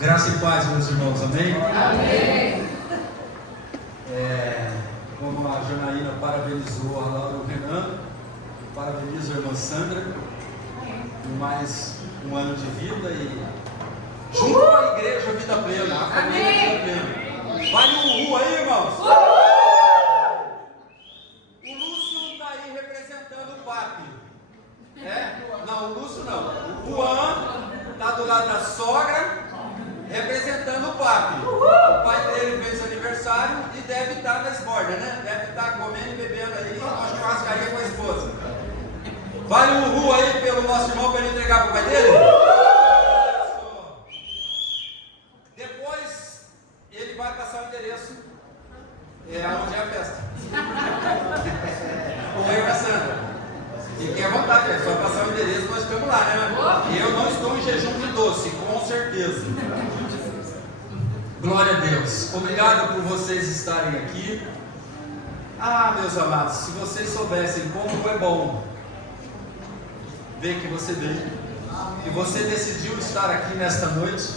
Graça e paz, meus irmãos, amém? Amém. Como a Janaína parabenizou a Laura e o Renan, parabenizo a irmã Sandra por mais um ano de vida e junto com a igreja Vida Plena, a família Vida Plena. Vale um uhul aí, irmãos! O Lúcio está aí representando o papi. Não, o Lúcio não. O Juan está do lado da sogra, representando o papi. O pai dele fez aniversário e deve estar na esborda, né? Deve estar comendo e bebendo aí uma churrascaria com a esposa. Vale um uhul aí pelo nosso irmão para ele entregar para o pai dele? Depois ele vai passar o endereço onde é a festa. O irmã Sandra. Fiquem à vontade, é só passar o endereço, nós estamos lá, né? E eu não estou em jejum de doce, com certeza. Glória a Deus. Obrigado por vocês estarem aqui. Meus amados, se vocês soubessem como é bom ver que você veio, que você decidiu estar aqui nesta noite.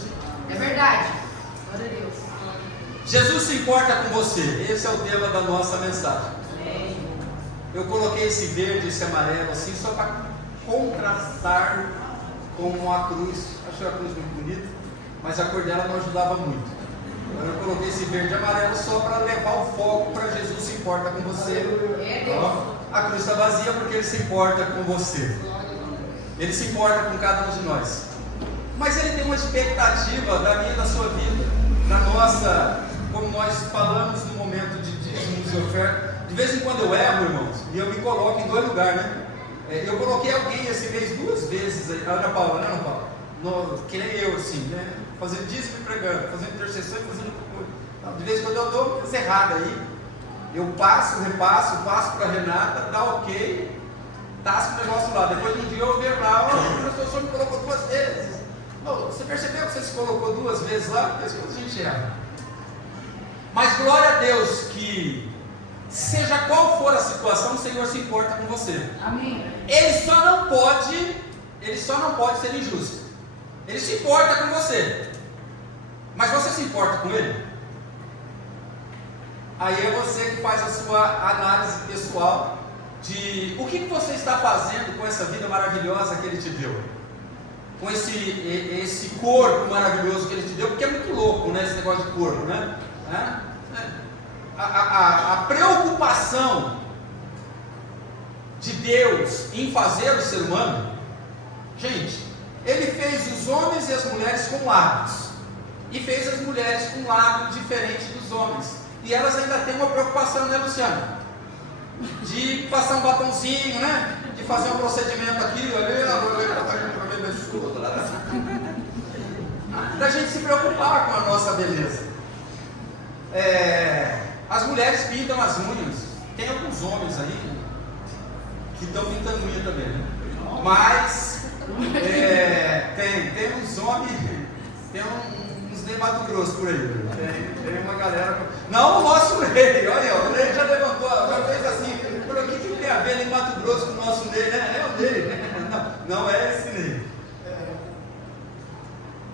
É verdade. Glória a Deus. Jesus se importa com você. Esse é o tema da nossa mensagem. Eu coloquei esse verde, esse amarelo assim, só para contrastar com a cruz. Achei a cruz muito bonita, mas a cor dela não ajudava muito. Então eu coloquei esse verde e amarelo só para levar o foco para Jesus se importa com você. A cruz está vazia porque Ele se importa com você. Ele se importa com cada um de nós. Mas Ele tem uma expectativa da minha e da sua vida, da nossa, como nós falamos no momento de dízimos e oferta. De vez em quando eu erro, irmãos, e eu me coloco em dois lugares, né? Eu coloquei alguém esse mês 2 vezes, a Ana Paula, né, Ana Paula? Que nem eu, assim, né? Fazendo dízimo e pregando, fazendo intercessão e fazendo coisa. De vez em quando eu dou coisa errada aí. Eu passo, repasso, passo para a Renata, dá ok, tasco o negócio lá. Depois de um dia eu vejo lá, o professor me colocou 2 vezes. Você percebeu que você se colocou 2 vezes lá? Por isso que a gente erra. Mas glória a Deus que seja qual for a situação, o Senhor se importa com você. Amém. Ele só não pode ser injusto. Ele se importa com você. Mas você se importa com Ele? Aí é você que faz a sua análise pessoal de o que você está fazendo com essa vida maravilhosa que Ele te deu. Com esse corpo maravilhoso que Ele te deu, porque é muito louco, né, esse negócio de corpo, né? A preocupação de Deus em fazer o ser humano, gente, Ele fez os homens e as mulheres com lábios, e fez as mulheres com lábios diferentes dos homens, e elas ainda têm uma preocupação, né, Luciano? De passar um batonzinho, né? De fazer um procedimento aqui, da gente se preocupar com a nossa beleza. As mulheres pintam as unhas. Tem alguns homens aí que estão pintando unha também, né? Mas tem uns homens, tem uns de Mato Grosso por aí. Tem uma galera. Não o nosso Ney, olha, o Ney já levantou, já fez assim. Falou, o que tem a ver em Mato Grosso com o nosso Ney, né? É o Ney. Não é esse Ney.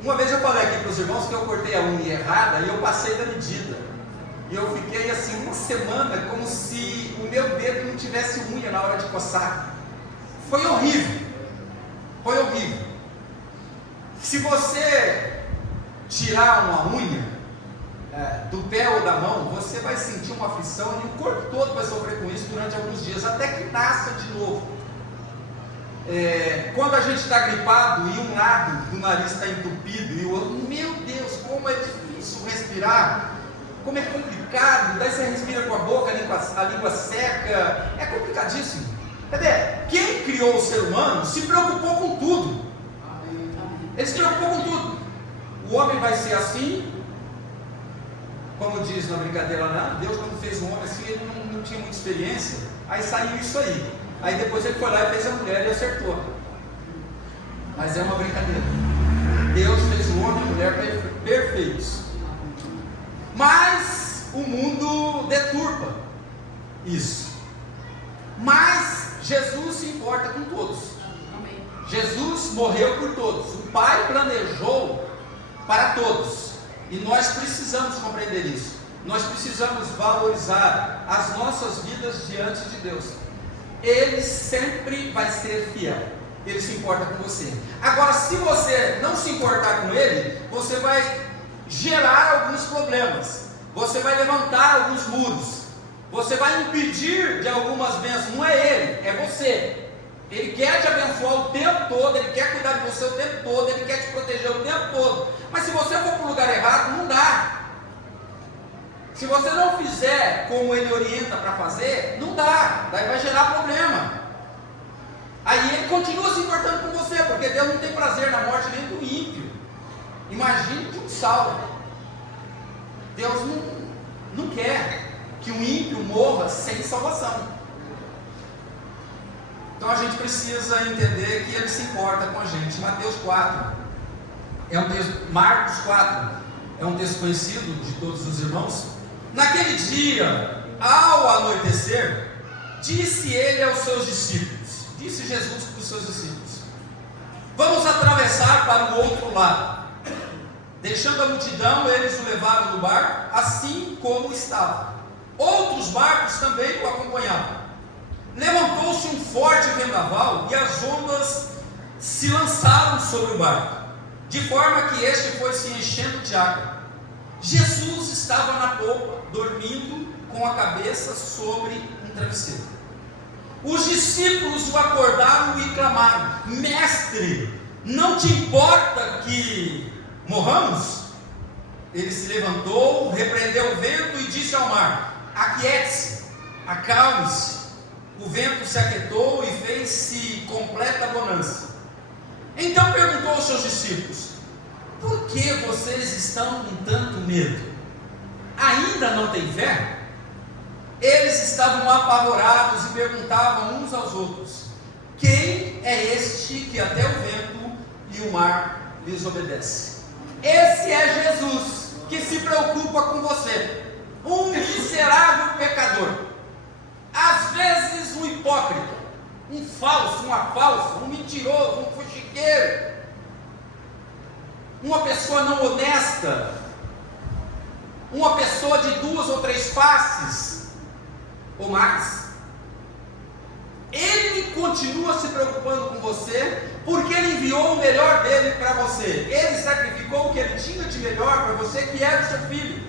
Uma vez eu falei aqui para os irmãos que eu cortei a unha errada e eu passei da medida. E eu fiquei assim uma semana como se o meu dedo não tivesse unha na hora de coçar. Foi horrível. Foi horrível. Se você tirar uma unha do pé ou da mão, você vai sentir uma aflição e o corpo todo vai sofrer com isso durante alguns dias, até que nasça de novo. Quando a gente está gripado e um lado do nariz está entupido e o outro, meu Deus, como é difícil respirar. Como é complicado, daí você respira com a boca, a língua seca, é complicadíssimo. Quem criou o ser humano se preocupou com tudo. Ele se preocupou com tudo. O homem vai ser assim, como diz na brincadeira lá, Deus quando fez o homem assim, ele não tinha muita experiência, aí saiu isso aí. Aí depois ele foi lá e fez a mulher e acertou. Mas é uma brincadeira. Deus fez o homem e a mulher perfeitos. Mas o mundo deturpa isso. Mas Jesus se importa com todos. Jesus morreu por todos. O Pai planejou para todos. E nós precisamos compreender isso. Nós precisamos valorizar as nossas vidas diante de Deus. Ele sempre vai ser fiel. Ele se importa com você. Agora, se você não se importar com Ele, você vai gerar alguns problemas. Você vai levantar alguns muros. Você vai impedir de algumas bênçãos. Não é Ele, é você. Ele quer te abençoar o tempo todo. Ele quer cuidar de você o tempo todo. Ele quer te proteger o tempo todo. Mas se você for para o lugar errado, não dá. Se você não fizer como Ele orienta para fazer, não dá. Daí vai gerar problema. Aí Ele continua se importando com você, porque Deus não tem prazer na morte nem do ímpio. Imagine de um Saulo. Deus não quer que um ímpio morra sem salvação. Então a gente precisa entender que Ele se importa com a gente. Mateus 4 é um texto, Marcos 4 é um texto conhecido de todos os irmãos. Naquele dia, ao anoitecer, disse Ele aos seus discípulos, disse Jesus para os seus discípulos: vamos atravessar para o outro lado. Deixando a multidão, eles o levaram no barco, assim como estava. Outros barcos também o acompanhavam. Levantou-se um forte vendaval e as ondas se lançaram sobre o barco, de forma que este foi se enchendo de água. Jesus estava na popa, dormindo com a cabeça sobre um travesseiro. Os discípulos o acordaram e clamaram: Mestre, não te importa que morramos? Ele se levantou, repreendeu o vento e disse ao mar: aquiete-se, acalme-se. O vento se aquietou e fez-se completa bonança. Então perguntou aos seus discípulos: por que vocês estão com tanto medo? Ainda não têm fé? Eles estavam apavorados e perguntavam uns aos outros: quem é este que até o vento e o mar lhes obedece? Esse é Jesus, que se preocupa com você, um miserável pecador, às vezes um hipócrita, um falso, uma falsa, um mentiroso, um fuxiqueiro, uma pessoa não honesta, uma pessoa de 2 ou 3 faces, ou mais. Ele continua se preocupando com você, porque Ele enviou o melhor dele para você. Ele sacrificou o que Ele tinha de melhor para você, que era o seu filho.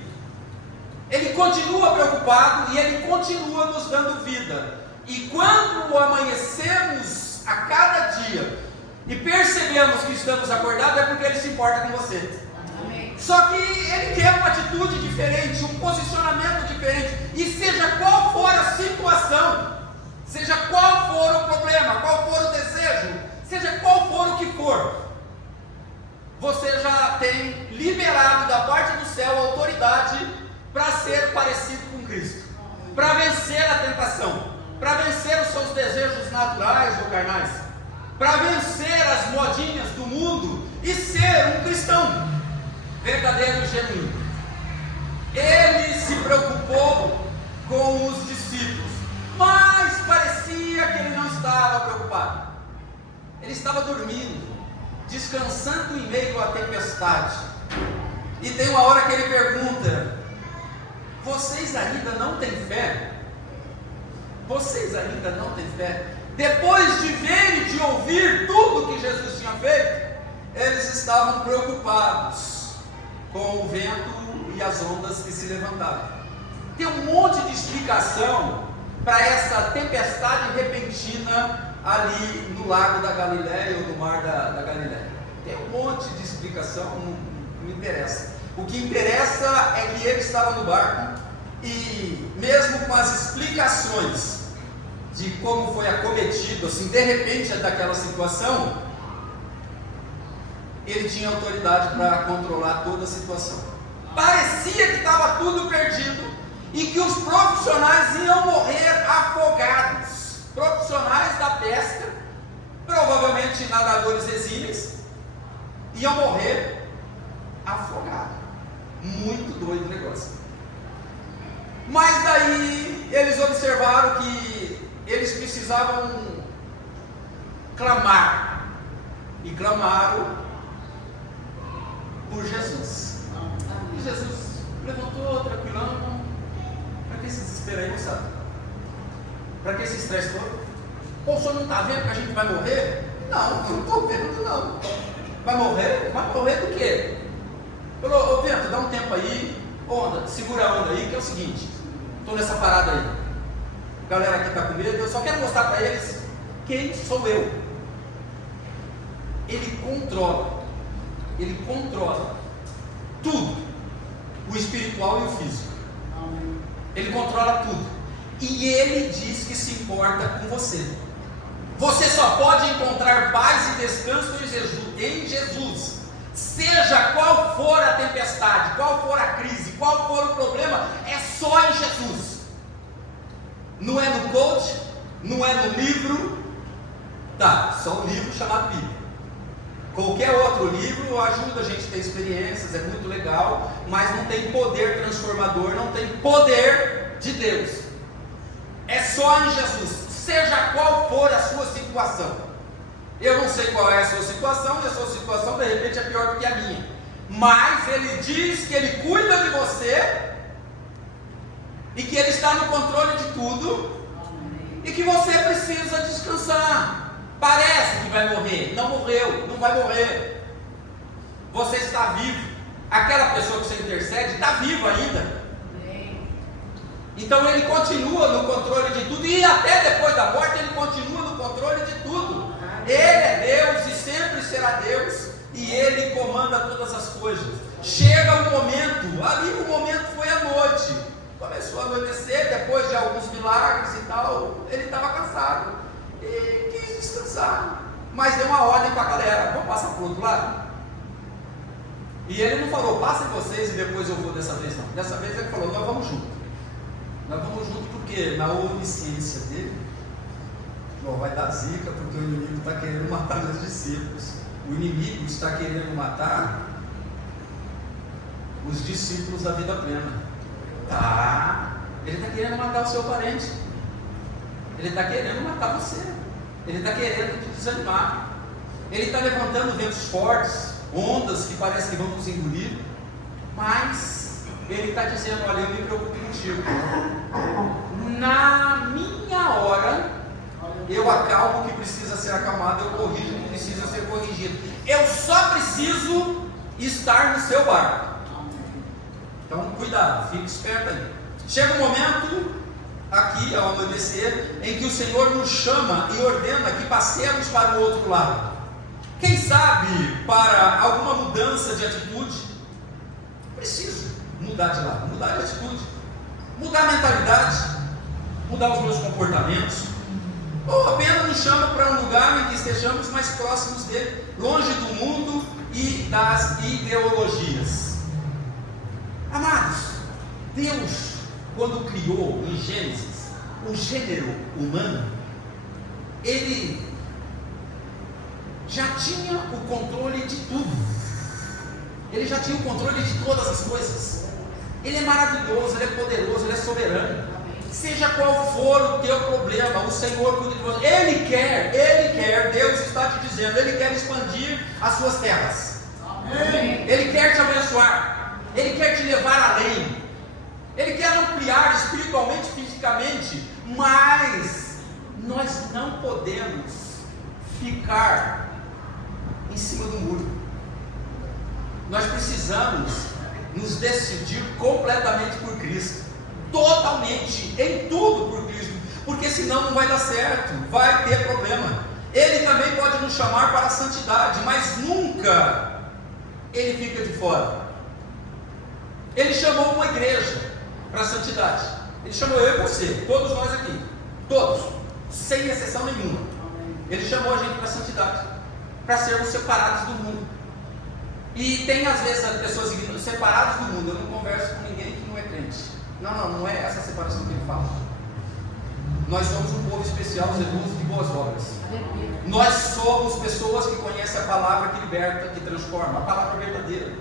Ele continua preocupado e Ele continua nos dando vida. E quando amanhecemos a cada dia e percebemos que estamos acordados, é porque Ele se importa com você. Amém. Só que Ele quer uma atitude diferente, um posicionamento diferente. E seja qual for a situação, seja qual for o problema, qual for o desejo, seja qual for o que for, você já tem liberado da parte do céu a autoridade para ser parecido com Cristo, para vencer a tentação, para vencer os seus desejos naturais ou carnais, para vencer as modinhas do mundo e ser um cristão verdadeiro e genuíno. Ele se preocupou com os discípulos, mas parecia que ele não estava preocupado. Ele estava dormindo, descansando em meio à tempestade. E tem uma hora que ele pergunta: vocês ainda não têm fé? Vocês ainda não têm fé? Depois de ver e de ouvir tudo que Jesus tinha feito, eles estavam preocupados com o vento e as ondas que se levantavam. Tem um monte de explicação para essa tempestade repentina ali no lago da Galileia ou no mar da Galileia. Tem um monte de explicação, não interessa. O que interessa é que ele estava no barco e mesmo com as explicações de como foi acometido, assim, de repente daquela situação, ele tinha autoridade para controlar toda a situação. Parecia que estava tudo perdido e que os profissionais iam morrer afogados. Profissionais da pesca, provavelmente nadadores exímios, iam morrer afogados. Muito doido o negócio. Mas daí eles observaram que eles precisavam clamar. E clamaram por Jesus. E Jesus levantou, tranquilão. Para que esse desespero aí, moçada? Para que esse estresse todo? Pô, o senhor não está vendo que a gente vai morrer? Não, não estou vendo não. Vai morrer? Vai morrer do quê? Falou, ô vento, dá um tempo aí, onda, segura a onda aí, que é o seguinte, estou nessa parada aí. A galera aqui está com medo, eu só quero mostrar para eles quem sou eu. Ele controla tudo, o espiritual e o físico. Ele controla tudo. E ele diz que se importa com você. Você só pode encontrar paz e descanso em Jesus. Seja qual for a tempestade, qual for a crise, qual for o problema, é só em Jesus. Não é no coach, não é no livro. Tá, só um livro chamado Bíblia. Qualquer outro livro ajuda a gente a ter experiências, é muito legal, mas não tem poder transformador, não tem poder de Deus. É só em Jesus, seja qual for a sua situação. Eu não sei qual é a sua situação, e a sua situação de repente é pior do que a minha, mas Ele diz que Ele cuida de você, e que Ele está no controle de tudo, e que você precisa descansar. Parece que vai morrer, não morreu, não vai morrer. Você está vivo. Aquela pessoa que você intercede está viva ainda. Então Ele continua no controle de tudo, e até depois da morte Ele continua no controle de tudo. Ele é Deus e sempre será Deus, e Ele comanda todas as coisas. Chega um momento, ali o momento foi a noite, começou a anoitecer, depois de alguns milagres e tal, ele estava cansado e quis descansar, mas deu uma ordem para a galera: vamos passar para o outro lado. E ele não falou, passem vocês e depois eu vou dessa vez, não. Dessa vez ele falou, nós vamos junto. Nós vamos junto porque na onisciência dele, vai dar zica, porque o inimigo está querendo matar meus discípulos. O inimigo está querendo matar os discípulos da vida plena. Tá? Ele está querendo matar o seu parente. Ele está querendo matar você. Ele está querendo te desanimar. Ele está levantando ventos fortes, ondas que parecem que vão nos engolir. Mas Ele está dizendo, olha, eu me preocupo contigo. Na minha hora, eu acalmo o que precisa ser acalmado, eu corrijo o que precisa ser corrigido. Eu só preciso estar no seu barco. Então, cuidado, fique esperto aí. Chega um momento, aqui ao amanhecer, em que o Senhor nos chama e ordena que passemos para o outro lado. Quem sabe, para alguma mudança de atitude, preciso mudar de lado, mudar de atitude, mudar a mentalidade, mudar os meus comportamentos, ou apenas nos chama para um lugar em que estejamos mais próximos dele, longe do mundo e das ideologias. Amados, Deus, quando criou em Gênesis o gênero humano, Ele já tinha o controle de tudo. Ele já tinha o controle de todas as coisas. Ele é maravilhoso, Ele é poderoso, Ele é soberano. Seja qual for o teu problema, o Senhor cuida de você. Ele quer, Deus está te dizendo, Ele quer expandir as suas terras. Amém. Ele quer te abençoar. Ele quer te levar além. Ele quer ampliar espiritualmente, fisicamente. Mas nós não podemos ficar em cima do muro. Nós precisamos nos decidir completamente por Cristo, totalmente, em tudo por Cristo, porque senão não vai dar certo, vai ter problema. Ele também pode nos chamar para a santidade, mas nunca Ele fica de fora. Ele chamou uma igreja para a santidade. Ele chamou eu e você, todos nós aqui, todos, sem exceção nenhuma. Ele chamou a gente para a santidade, para sermos separados do mundo. E tem às vezes as pessoas que separados do mundo. Eu não converso com ninguém que não é crente. Não é essa separação que ele fala. Nós somos um povo especial, zeloso de boas obras. Nós somos pessoas que conhecem a palavra que liberta, que transforma, a palavra verdadeira.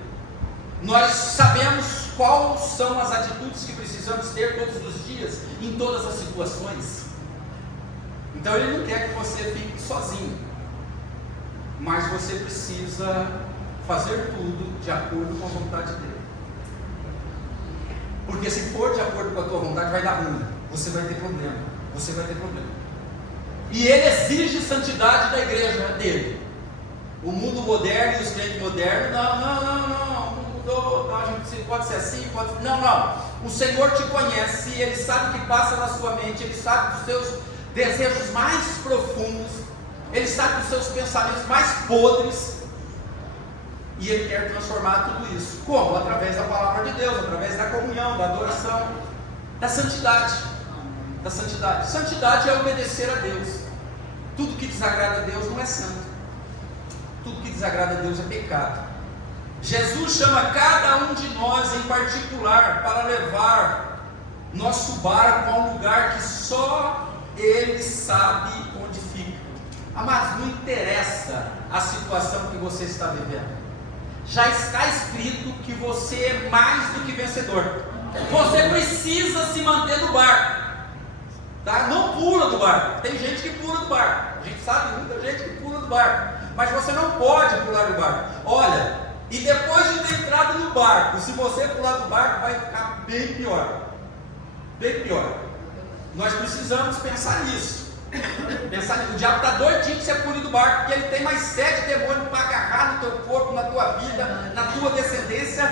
Nós sabemos quais são as atitudes que precisamos ter todos os dias, em todas as situações. Então Ele não quer que você fique sozinho, mas você precisa fazer tudo de acordo com a vontade dele. Porque se for de acordo com a tua vontade, vai dar ruim. Você vai ter problema. Você vai ter problema. E ele exige santidade da igreja dele. O mundo moderno e os crentes modernos, não mudou, não, a gente pode ser assim, pode ser... Não. O Senhor te conhece, Ele sabe o que passa na sua mente, Ele sabe dos seus desejos mais profundos, Ele sabe dos seus pensamentos mais podres, e Ele quer transformar tudo isso. Como? Através da palavra de Deus, através da comunhão, da adoração, da santidade. Da santidade. Santidade é obedecer a Deus. Tudo que desagrada a Deus não é santo. Tudo que desagrada a Deus é pecado. Jesus chama cada um de nós em particular para levar nosso barco a um lugar que só Ele sabe onde fica. Mas não interessa a situação que você está vivendo. Já está escrito que você é mais do que vencedor. Você precisa se manter no barco. Tá? Não pula do barco. Tem gente que pula do barco. A gente sabe, muita gente que pula do barco. Mas você não pode pular do barco. Olha, e depois de ter entrado no barco, se você pular do barco, vai ficar bem pior. Bem pior. Nós precisamos pensar nisso. O diabo está doidinho que você pule do barco, porque ele tem mais 7 demônios para agarrar no teu corpo, na tua vida, na tua descendência.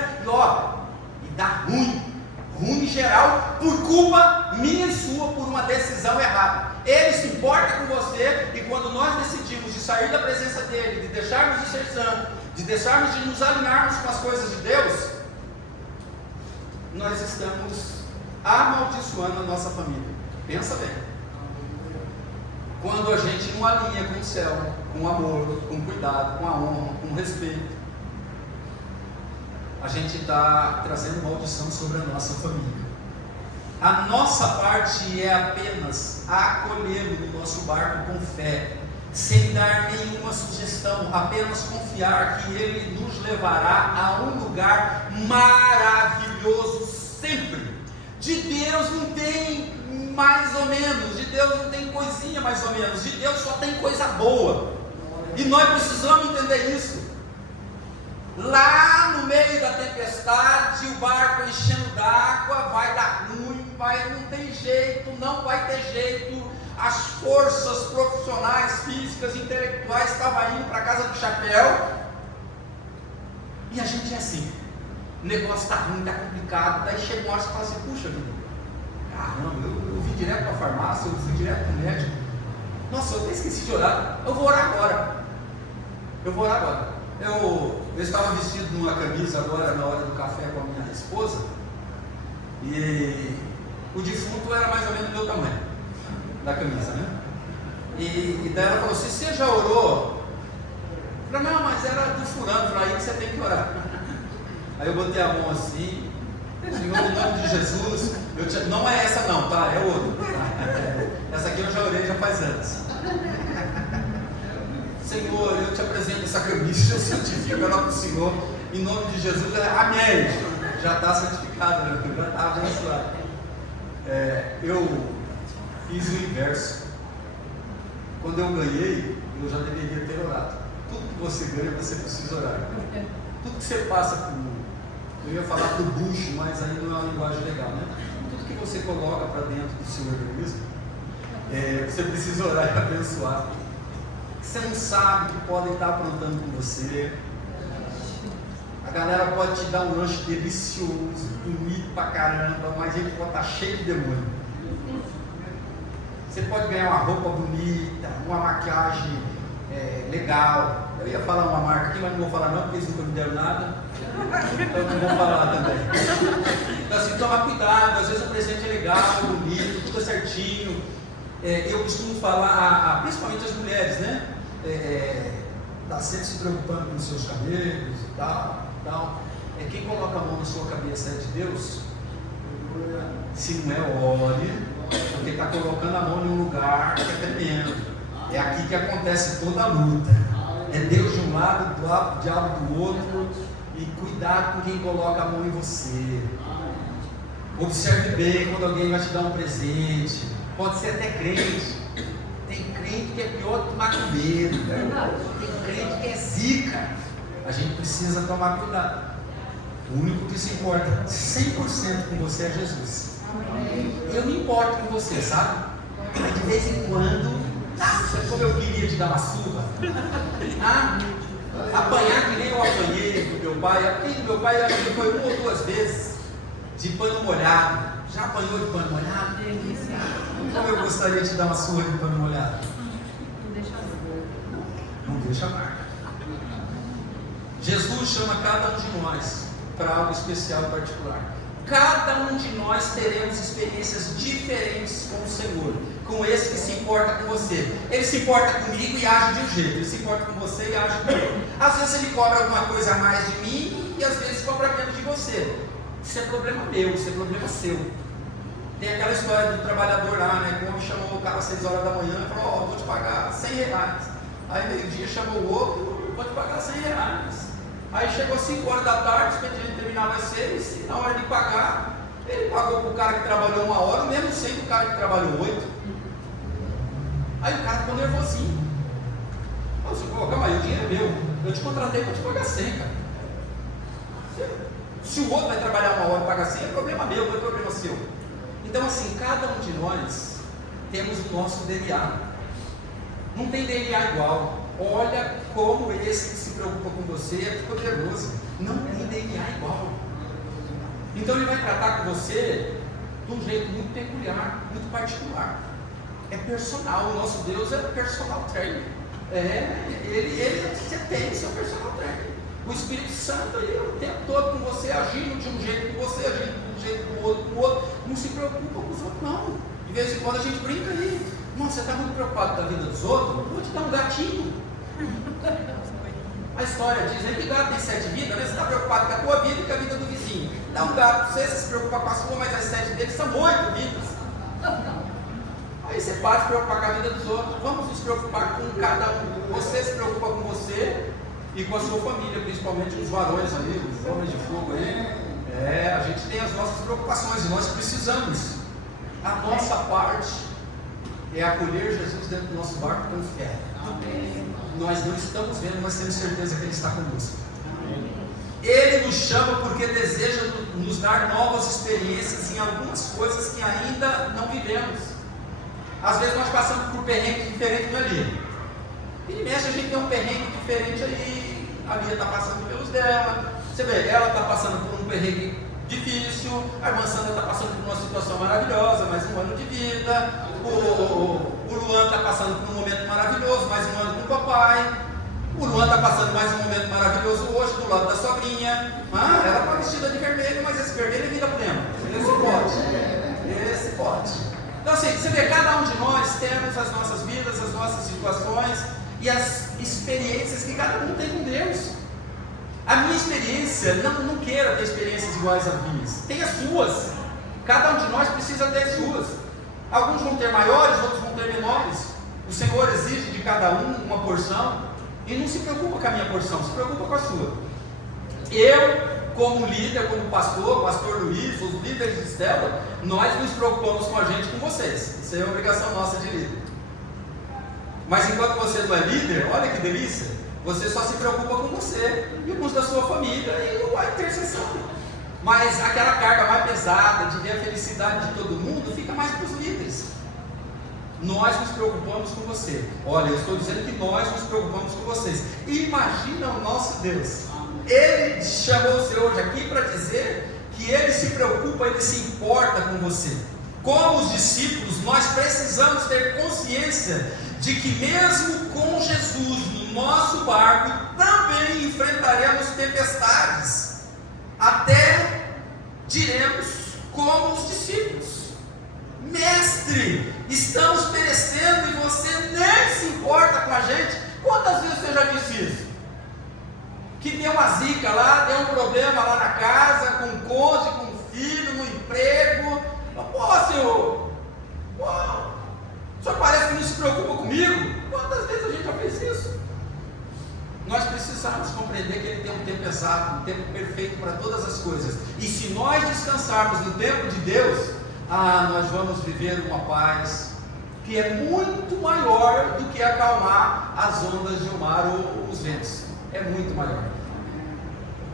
E dá ruim. Ruim em geral, por culpa minha e sua, por uma decisão errada. Ele se importa com você, e quando nós decidimos de sair da presença dele, de deixarmos de ser santos, de deixarmos de nos alinharmos com as coisas de Deus, nós estamos amaldiçoando a nossa família. Pensa bem. Quando a gente não alinha com o céu, com amor, com cuidado, com a honra, com respeito, a gente está trazendo maldição sobre a nossa família. A nossa parte é apenas acolhê-lo no nosso barco com fé, sem dar nenhuma sugestão, apenas confiar que Ele nos levará a um lugar maravilhoso sempre. De Deus não tem mais ou menos, de Deus não tem coisinha mais ou menos, de Deus só tem coisa boa. E nós precisamos entender isso. Lá no meio da tempestade, o barco enchendo d'água, vai dar ruim, não tem jeito, não vai ter jeito. As forças profissionais, físicas, intelectuais estavam indo para a casa do chapéu. E a gente é assim, o negócio está ruim, está complicado. Daí chega uma hora e você fala assim, puxa vida, caramba, eu vim direto para a farmácia, eu fui direto para o médico. Nossa, eu até esqueci de orar, eu vou orar agora. Eu estava vestido numa camisa agora na hora do café com a minha esposa, e o defunto era mais ou menos do meu tamanho, da camisa, né? E daí ela falou assim, você já orou? Eu falei, não, mas era do fulano, eu falei, aí que você tem que orar. Aí eu botei a mão assim, Senhor, no nome de Jesus, não é essa não, tá? É outra. Essa aqui eu já orei, já faz anos. Senhor, eu te apresento essa camisa, eu santifico ela para o Senhor, em nome de Jesus, amém. Já está santificado, já está abençoado. Eu fiz o inverso. Quando eu ganhei, eu já deveria ter orado. Tudo que você ganha, você precisa orar. Tudo que você passa por, eu ia falar para o bucho, mas aí não é uma linguagem legal, né? Tudo que você coloca para dentro do seu organismo, você precisa orar e abençoar. Você não sabe o que podem estar aprontando com você. A galera pode te dar um lanche delicioso, bonito pra caramba, mas ele pode estar cheio de demônio. Você pode ganhar uma roupa bonita, uma maquiagem legal. Eu ia falar uma marca aqui, mas não vou falar não, porque eles nunca me deram nada. Então não vou falar também. Então assim, toma cuidado, às vezes o presente é legal, bonito, tudo é certinho. Eu costumo falar, principalmente as mulheres, né? Está sempre se preocupando com os seus cabelos e tal. Quem coloca a mão na sua cabeça é de Deus. Se não é, ore, porque está colocando a mão em um lugar que é tremendo. É aqui que acontece toda a luta. É Deus de um lado, o diabo do outro. E cuidado com quem coloca a mão em você. Observe bem quando alguém vai te dar um presente. Pode ser até crente. Tem crente que é pior que macumbeiro. Tem crente que é zica. a gente precisa tomar cuidado. O único que se importa 100% com você é Jesus. Eu me importo com você, sabe? Mas de vez em quando, nossa, como eu queria te dar uma surra. Apanhar que nem eu apanhei do meu pai. Apanhei do meu pai, acho que foi 1 ou 2 vezes de pano molhado. Já apanhou de pano molhado? Como eu gostaria de te dar uma surra de pano molhado? Não deixa marca. Jesus chama cada um de nós para algo especial e particular. Cada um de nós teremos experiências diferentes com o Senhor, com esse que se importa com você. Ele se importa comigo e age de um jeito, ele se importa com você e age do outro. Às vezes ele cobra alguma coisa a mais de mim e às vezes cobra menos de você. Isso é problema meu, isso é problema seu. Tem aquela história do trabalhador lá, né? Que o homem chamou o cara às 6 horas da manhã e falou: vou te pagar R$100. Aí meio-dia chamou o outro: vou te pagar R$100. Aí chegou às 5 horas da tarde, o expediente terminava às 6, e na hora de pagar, ele pagou para o cara que trabalhou 1 hora, o mesmo 100 do cara que trabalhou 8. Aí o cara ficou nervosinho. Falou assim: pô, calma aí, o dinheiro é meu, eu te contratei para te pagar 100, cara. Se o outro vai trabalhar 1 hora e pagar 100, é problema meu, não é problema seu. Então assim, cada um de nós temos o nosso DNA. Não tem DNA igual. Olha como esse que se preocupa com você é poderoso. Não tem DNA igual. Então ele vai tratar com você de um jeito muito peculiar, muito particular. É personal. O nosso Deus é personal trainer. Você tem o seu personal trainer. O Espírito Santo ele o tempo todo com você, agindo de um jeito com você, agindo de um jeito com o outro. Não se preocupa com os outros, não. De vez em quando a gente brinca aí. Nossa, você está muito preocupado com a vida dos outros? Vou te dar um gatinho. A história diz que gato tem 7 vidas, né? Você está preocupado com a tua vida e com a vida do vizinho. Dá um gato para você, você se preocupa com a sua, mas as 7 deles são 8 vidas. Aí você para de se preocupar com a vida dos outros. Vamos nos preocupar com cada um. Você se preocupa com você e com a sua família, principalmente os varões ali, os homens de fogo aí. A gente tem as nossas preocupações e nós precisamos. A nossa parte é acolher Jesus dentro do nosso barco com fé. Nós não estamos vendo, mas temos certeza que Ele está conosco. Ele nos chama porque deseja nos dar novas experiências em algumas coisas que ainda não vivemos. Às vezes nós passamos por perrengue diferente da Lia. E mexe, a gente tem um perrengue diferente aí. A Lia está passando pelos dela. Você vê, ela está passando por um perrengue difícil. A irmã Sandra está passando por uma situação maravilhosa, mais um ano de vida. O Luan está passando por um momento maravilhoso, mais um ano com o papai. O Luan está passando mais um momento maravilhoso hoje, do lado da sogrinha. Ela está vestida de vermelho, mas esse vermelho é vida plena. Esse pode. Então assim, você vê, cada um de nós temos as nossas vidas, as nossas situações e as experiências que cada um tem com Deus. A minha experiência, não queira ter experiências iguais às minhas. Tem as suas. Cada um de nós precisa ter as suas. Alguns vão ter maiores, outros vão ter menores. O Senhor exige de cada um uma porção e não se preocupa com a minha porção, se preocupa com a sua. Eu, como líder, como pastor Luiz, os líderes de Estela, nós nos preocupamos com a gente, com vocês. Isso é obrigação nossa de líder. Mas enquanto você não é líder, olha que delícia, você só se preocupa com você e com os da sua família e a intercessão. Mas aquela carga mais pesada de ver a felicidade de todo mundo fica mais para os líderes. Nós nos preocupamos com você. Olha, eu estou dizendo que nós nos preocupamos com vocês. Imagina o nosso Deus. Ele chamou você hoje aqui para dizer que Ele se preocupa, Ele se importa com você. Como os discípulos, nós precisamos ter consciência de que mesmo com Jesus no nosso barco, também enfrentaremos tempestades. Até diremos como os discípulos: Mestre, estamos perecendo e você nem se importa com a gente. Quantas vezes você já disse isso? Que deu uma zica lá, deu um problema lá na casa, com o cônjuge, com o filho, no emprego. Pô, Senhor, o Senhor parece que não se preocupa comigo. Quantas vezes a gente já fez isso? Nós precisamos compreender que Ele tem um tempo exato, um tempo perfeito para todas as coisas. E se nós descansarmos no tempo de Deus, nós vamos viver uma paz que é muito maior do que acalmar as ondas de um mar ou os ventos. É muito maior.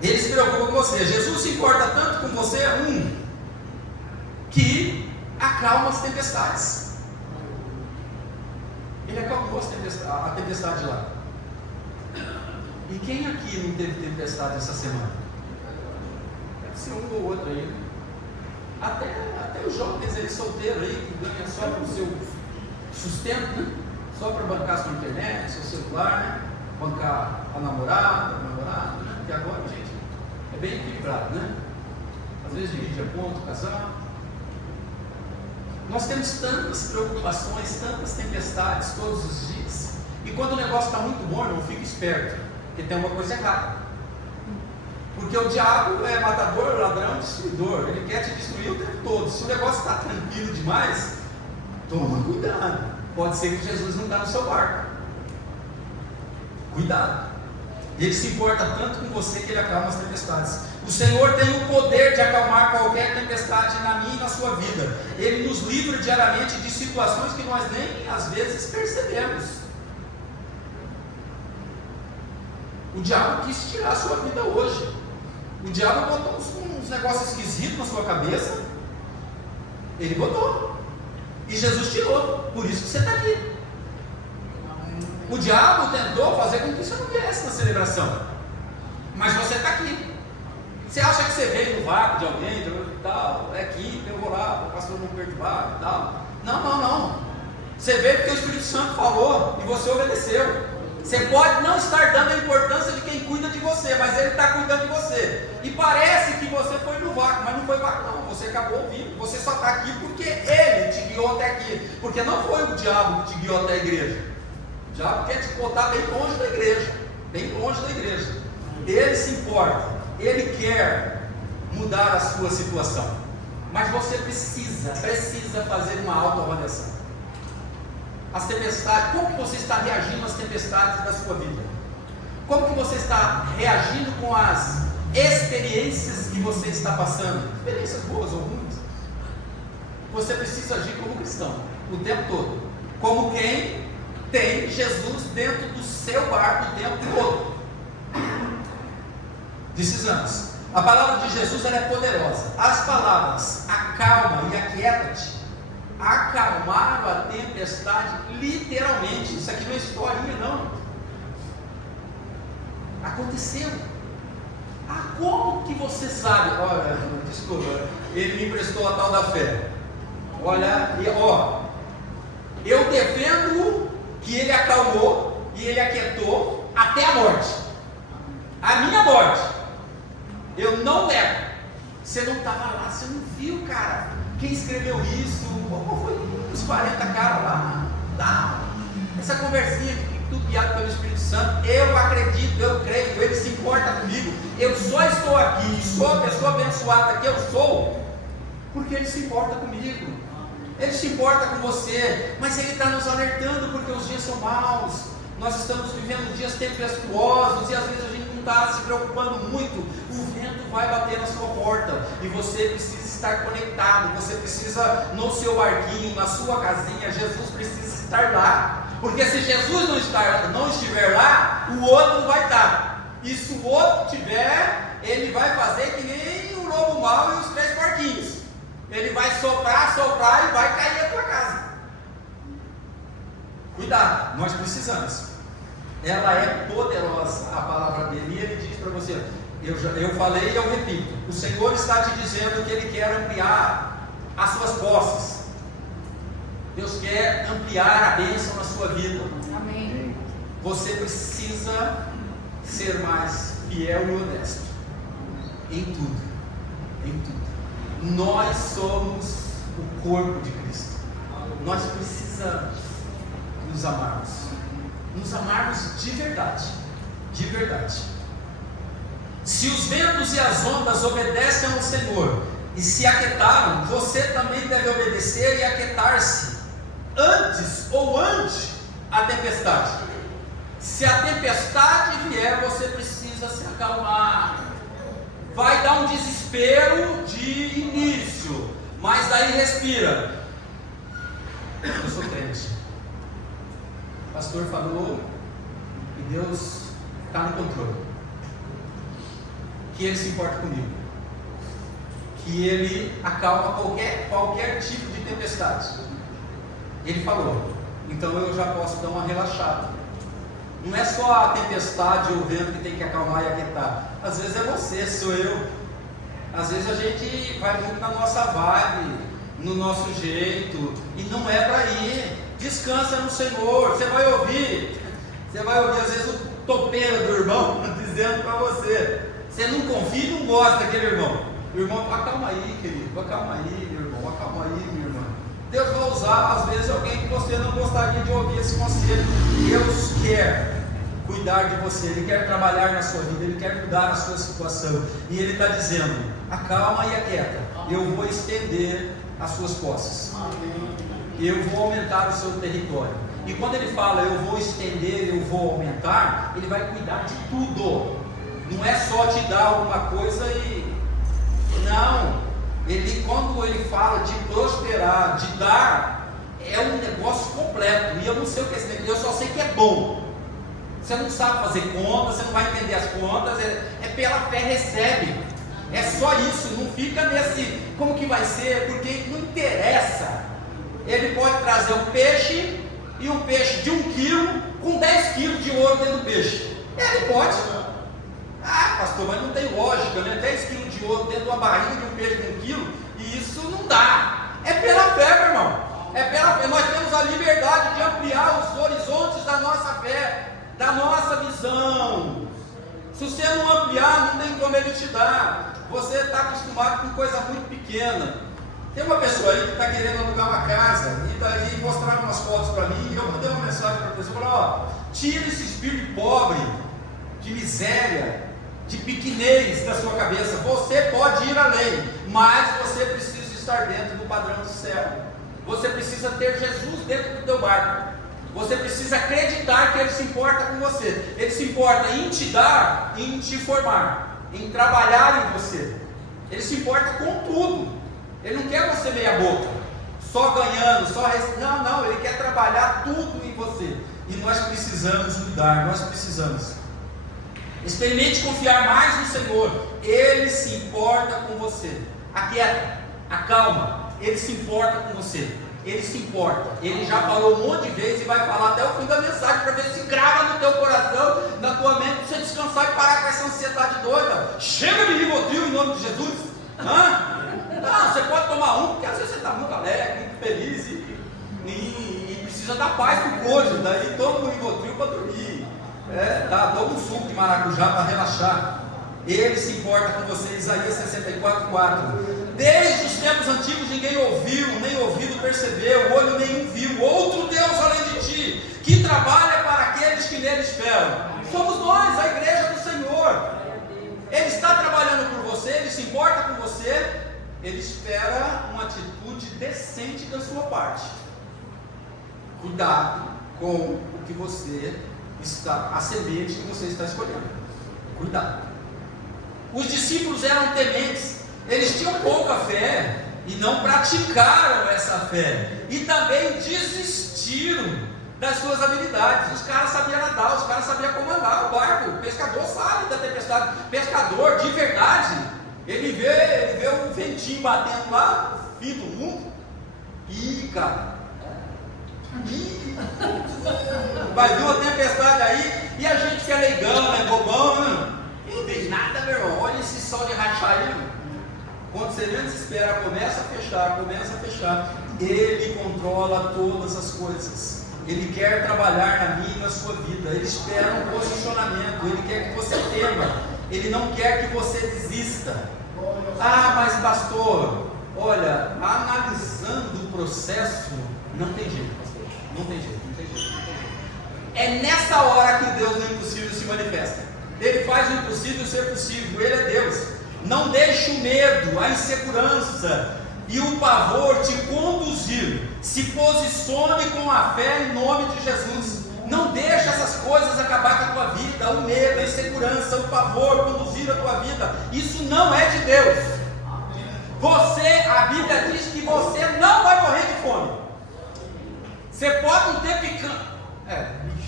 Ele se preocupa com você. Jesus se importa tanto com você, que acalma as tempestades. Ele acalmou a tempestade lá. E quem aqui não teve tempestade essa semana? Deve ser um ou outro aí. Até os jovens aí, solteiros aí, que ganham só para o seu sustento, né? Só para bancar sua internet, seu celular, né? Bancar a namorada, o namorado, né? Porque agora, gente, é bem equilibrado, né? Às vezes divide a ponto, casar. Nós temos tantas preocupações, tantas tempestades todos os dias. E quando o negócio está muito bom, não fica esperto, porque tem uma coisa errada. Porque o diabo é matador, ladrão, destruidor. Ele quer te destruir o tempo todo. Se o negócio está tranquilo demais, toma cuidado. Pode ser que Jesus não está no seu barco. Cuidado. Ele se importa tanto com você que ele acalma as tempestades. O Senhor tem o poder de acalmar qualquer tempestade na minha e na sua vida. Ele nos livra diariamente de situações que nós nem às vezes percebemos. O diabo quis tirar a sua vida hoje. O diabo botou uns negócios esquisitos na sua cabeça. Ele botou. E Jesus tirou. Por isso que você está aqui. O diabo tentou fazer com que você não viesse na celebração. Mas você está aqui. Você acha que você veio no vácuo de alguém e tal? É aqui, eu vou lá, o pastor não perturbar e tal. Não. Você veio porque o Espírito Santo falou e você obedeceu. Você pode não estar dando a importância de quem cuida de você, mas ele está cuidando de você. E parece que você foi no vácuo, mas não foi vácuo não. Você acabou ouvindo. Você só está aqui porque ele te guiou até aqui. Porque não foi o diabo que te guiou até a igreja. O diabo quer te botar bem longe da igreja. Bem longe da igreja. Ele se importa. Ele quer mudar a sua situação. Mas você precisa fazer uma autoavaliação. As tempestades, como que você está reagindo às tempestades da sua vida? Como que você está reagindo com as experiências que você está passando? Experiências boas ou ruins? Você precisa agir como cristão, o tempo todo. Como quem tem Jesus dentro do seu barco o tempo todo. Precisamos. A palavra de Jesus ela é poderosa. As palavras acalma e aquieta-te acalmaram a tempestade literalmente. Isso aqui não é historinha não. Aconteceu. Como que você sabe? Olha, desculpa, ele me emprestou a tal da fé. Olha, eu defendo que ele acalmou e ele aquietou até a morte. A minha morte. Eu não nego. Você não estava lá, você não viu, cara. Quem escreveu isso? Qual foi os 40 caras lá? Essa conversinha que tudo guiado pelo Espírito Santo. Eu acredito, eu creio, ele se importa comigo. Eu só estou aqui, sou a pessoa abençoada que eu sou, porque ele se importa comigo. Ele se importa com você, mas ele está nos alertando porque os dias são maus. Nós estamos vivendo dias tempestuosos e às vezes a gente não está se preocupando muito. O vento vai bater na sua porta e você precisa estar conectado. Você precisa no seu barquinho, na sua casinha. Jesus precisa estar lá, porque se Jesus não estiver lá, o outro não vai estar. E se o outro tiver, ele vai fazer que nem o lobo mau e os 3 porquinhos. Ele vai soprar e vai cair a tua casa. Cuidado, nós precisamos. Ela é poderosa, a palavra dele. E ele diz para você, eu falei e eu repito, o Senhor está te dizendo que ele quer ampliar as suas posses. Deus quer ampliar a bênção na sua vida. Amém. Você precisa ser mais fiel e honesto em tudo. Em tudo. Nós somos o corpo de Cristo. Nós precisamos nos amarmos de verdade, Se os ventos e as ondas obedecem ao Senhor e se aquietaram, você também deve obedecer e aquietar-se antes ou ante a tempestade. Se a tempestade vier, você precisa se acalmar. Vai dar um desespero de início, mas daí respira. Eu sou crente. O pastor falou que Deus está no controle. que Ele se importa comigo, que Ele acalma qualquer tipo de tempestade. Ele falou, então eu já posso dar uma relaxada. Não é só a tempestade ou o vento que tem que acalmar e aquietar. Às vezes é você, sou eu. Às vezes a gente vai muito na nossa vibe, no nosso jeito, e não é para ir. Descansa no Senhor. Você vai ouvir às vezes o topeiro do irmão dizendo para você. Você não confia e não gosta daquele irmão. O irmão, acalma aí, querido, acalma aí, meu irmão, acalma aí, minha irmã. Deus vai usar, às vezes, alguém que você não gostaria de ouvir esse conselho. Deus quer cuidar de você, Ele quer trabalhar na sua vida, Ele quer mudar a sua situação. E Ele está dizendo, acalma e aquieta, eu vou estender as suas posses. Eu vou aumentar o seu território. E quando Ele fala, eu vou estender, eu vou aumentar, Ele vai cuidar de tudo. Não é só te dar alguma coisa e... Não. Quando Ele fala de prosperar, de dar, é um negócio completo. E eu não sei o que é esse negócio, eu só sei que é bom. Você não sabe fazer contas, você não vai entender as contas, é pela fé, recebe. É só isso, não fica nesse, como que vai ser, porque não interessa. Ele pode trazer um peixe, e um peixe de 1 quilo, com 10 quilos de ouro dentro do peixe. Ele pode. Ah, pastor, mas não tem lógica, né? 10 quilos de ouro dentro de uma barriga de um peixe de 1 quilo, e isso não dá. É pela fé, meu irmão. É pela fé. Nós temos a liberdade de ampliar os horizontes da nossa fé, da nossa visão. Se você não ampliar, não tem como Ele te dar. Você está acostumado com coisa muito pequena. Tem uma pessoa aí que está querendo alugar uma casa, e daí mostraram umas fotos para mim, e eu mandei uma mensagem para a pessoa, falei, tira esse espírito de pobre, de miséria, de pequenez da sua cabeça. Você pode ir além, mas você precisa estar dentro do padrão do céu. Você precisa ter Jesus dentro do teu barco. Você precisa acreditar que Ele se importa com você. Ele se importa em te dar, em te formar, em trabalhar em você. Ele se importa com tudo. Ele não quer você meia boca, só ganhando, não, Ele quer trabalhar tudo em você. E nós precisamos mudar, nós precisamos. Experimente confiar mais no Senhor. Ele se importa com você. Aquieta, acalma. Ele se importa com você. Ele se importa. Ele já falou um monte de vezes e vai falar até o fim da mensagem, para ver se grava no teu coração, na tua mente, para você descansar e parar com essa ansiedade doida. Chega de Rivotril em nome de Jesus. Não, você pode tomar um, porque às vezes você está muito alegre, muito feliz e precisa dar paz para o cônjuge. Daí toma um Rivotril para dormir. Toma um suco de maracujá para relaxar. Ele se importa com você. Isaías 64:4. Desde os tempos antigos ninguém ouviu, nem ouvido percebeu, olho nenhum viu outro Deus além de ti, que trabalha para aqueles que nele esperam. Somos nós, a igreja do Senhor. Ele está trabalhando por você, Ele se importa com você. Ele espera uma atitude decente da sua parte. Cuidado com o que você está, a semente que você está escolhendo. Cuidado. Os discípulos eram tementes, eles tinham pouca fé e não praticaram essa fé, e também desistiram das suas habilidades. Os caras sabiam nadar, os caras sabiam comandar o barco. O pescador sabe da tempestade. Pescador de verdade, ele vê um ventinho batendo lá, fim do mundo, cara, vai vir uma tempestade aí, e a gente que é leigão, é bobão, não tem nada, meu irmão. Olha esse sol de rachar aí, quando você menos espera, começa a fechar. Ele controla todas as coisas. Ele quer trabalhar na minha e na sua vida. Ele espera um posicionamento. Ele quer que você tema. Ele não quer que você desista. Mas pastor, olha, analisando o processo, não tem jeito, pastor. Não tem jeito. É nessa hora que o Deus do impossível se manifesta. Ele faz o impossível ser possível. Ele é Deus. Não deixe o medo, a insegurança e o pavor te conduzir. Se posicione com a fé em nome de Jesus. Não deixe essas coisas acabar com a tua vida. O medo, a insegurança, o pavor conduzir a tua vida. Isso não é de Deus. A Bíblia diz que você não vai morrer de fome. Você pode não ter picanha.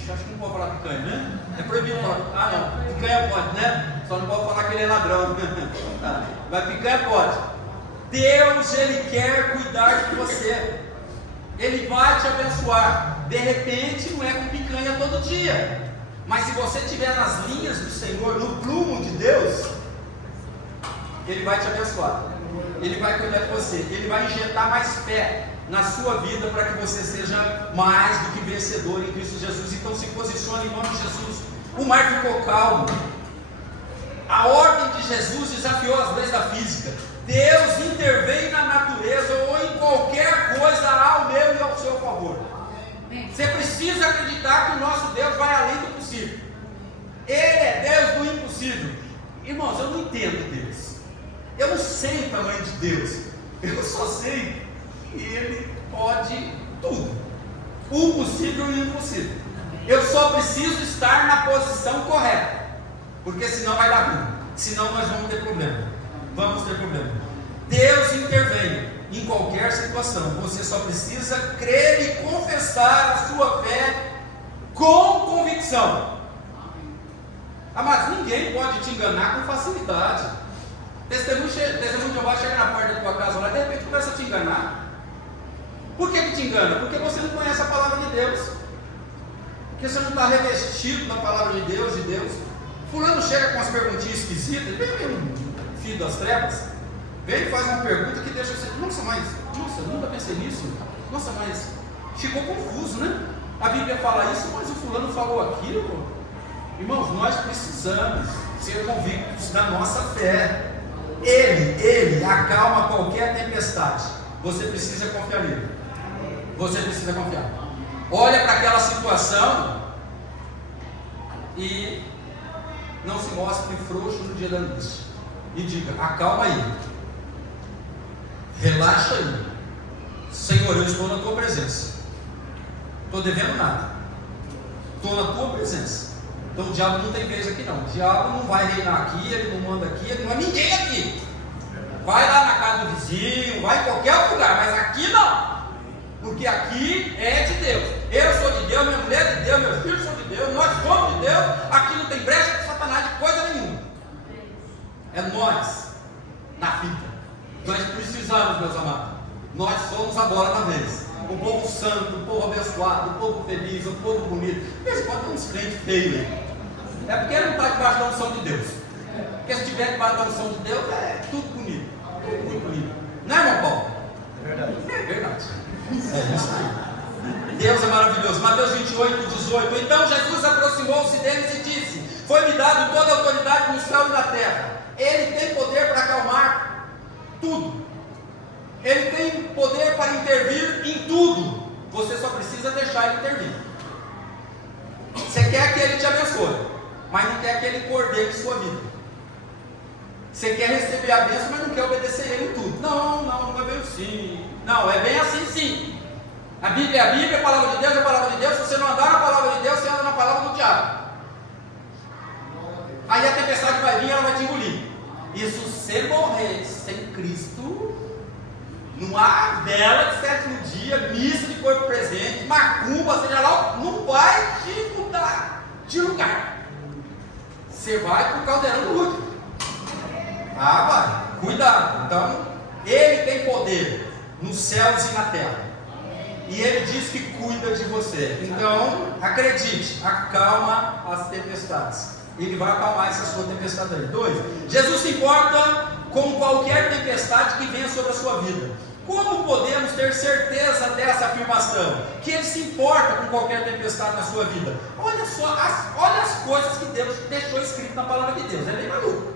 Acho que não pode falar picanha, né? É proibido falar. Não, picanha pode, né? Só não pode falar que ele é ladrão. Vai ficar, pode. Deus, Ele quer cuidar de você. Ele vai te abençoar. De repente, não é com picanha todo dia. Mas se você estiver nas linhas do Senhor, no plumo de Deus, Ele vai te abençoar. Ele vai cuidar de você. Ele vai injetar mais fé na sua vida para que você seja mais do que vencedor em Cristo Jesus. Então se posicione em nome de Jesus. O mar ficou calmo. A ordem de Jesus desafiou as leis da física. Deus intervém na natureza ou em qualquer coisa ao meu e ao seu favor. Você precisa acreditar que o nosso Deus vai além do possível. Ele é Deus do impossível. Irmãos, eu não entendo Deus. Eu não sei o tamanho de Deus. Eu só sei que Ele pode tudo. O possível e o impossível. Eu só preciso estar na posição correta. Porque senão vai dar ruim. Senão nós vamos ter problema. Vamos ter problema. Deus intervém em qualquer situação. Você só precisa crer e confessar a sua fé com convicção. Mas ninguém pode te enganar com facilidade. Testemunho de Jeová chega na porta da tua casa lá e de repente começa a te enganar. Por que te engana? Porque você não conhece a palavra de Deus. Porque você não está revestido da palavra de Deus, Fulano chega com umas perguntinhas esquisitas, vem um filho das trevas, vem e faz uma pergunta que deixa você, nossa, eu nunca pensei nisso, nossa, mas ficou confuso, né? A Bíblia fala isso, mas o fulano falou aquilo. Irmãos, nós precisamos ser convictos da nossa fé. Ele acalma qualquer tempestade. Você precisa confiar nele. Você precisa confiar. Olha para aquela situação e não se mostre frouxo no dia da angústia. E diga, acalma aí. Relaxa aí. Senhor, eu estou na tua presença. Estou devendo nada. Estou na tua presença. Então o diabo não tem vez aqui não. O diabo não vai reinar aqui, ele não manda aqui, ele não é ninguém aqui. Vai lá na casa do vizinho, vai em qualquer lugar, mas aqui não. Porque aqui é de Deus. Eu sou de Deus, minha mulher é de Deus, meus filhos são de Deus, nós somos de Deus. Aqui não tem brecha de Satanás de coisa nenhuma. É nós na fita. Nós precisamos, meus amados. Nós somos a bola na vez. O povo santo, o povo abençoado, o povo feliz, o povo bonito. Eles podem ter uns crentes feios aí. É porque ele não está debaixo da unção de Deus. Porque se estiver debaixo da unção de Deus, é tudo bonito. Tudo muito bonito. Não é, irmão Paulo? É verdade. É verdade. É isso aí. Deus é maravilhoso. Mateus 28, 18. Então Jesus aproximou-se deles e disse: foi-me dado toda a autoridade no céu e na terra. Ele tem poder para acalmar tudo. Ele tem poder para intervir em tudo. Você só precisa deixar ele intervir. Você quer que ele te abençoe, mas não quer que ele coordene sua vida. Você quer receber a bênção, mas não quer obedecer ele em tudo. Não é bem assim. Não, é bem assim sim. A Bíblia é a Bíblia, a palavra de Deus é a palavra de Deus. Se você não andar na palavra de Deus, você anda na palavra do diabo. Aí a tempestade vai vir e ela vai te engolir. E se você morrer sem Cristo, não há vela de sétimo dia, missa de corpo presente, macumba, seja lá, não vai te mudar de lugar. Você vai para o caldeirão do último. Vai, cuidado. Então, ele tem poder nos céus e na terra. E ele diz que cuida de você. Então, acredite, acalma as tempestades. Ele vai acalmar essa sua tempestade aí. 2. Jesus se importa com qualquer tempestade que venha sobre a sua vida. Como podemos ter certeza dessa afirmação? Que Ele se importa com qualquer tempestade na sua vida. Olha só, olha as coisas que Deus deixou escrito na palavra de Deus. É bem maluco.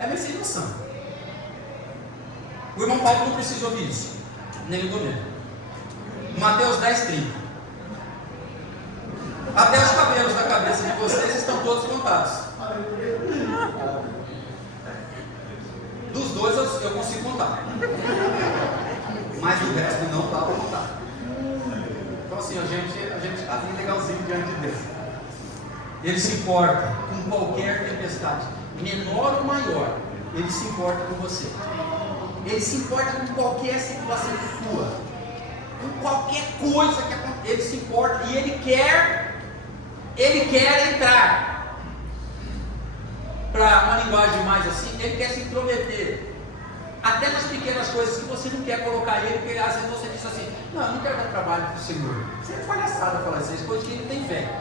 É meio sem noção. O irmão Paulo não precisa ouvir isso. Nem o Domênico. Mateus 10:30. Até os cabelos da cabeça de vocês estão todos contados. Dos dois eu consigo contar. Mas o resto não dá para contar. Então assim, a gente está bem legalzinho diante de Deus. Ele se importa com qualquer tempestade, menor ou maior. Ele se importa com você. Ele se importa com qualquer situação sua, com qualquer coisa que aconteça. Ele se importa e ele quer entrar para uma linguagem mais assim, ele quer se intrometer. Até nas pequenas coisas que você não quer colocar ele, porque às vezes você diz assim, não, eu não quero dar trabalho para o Senhor. Isso é palhaçada falar isso, é coisa que ele não tem fé.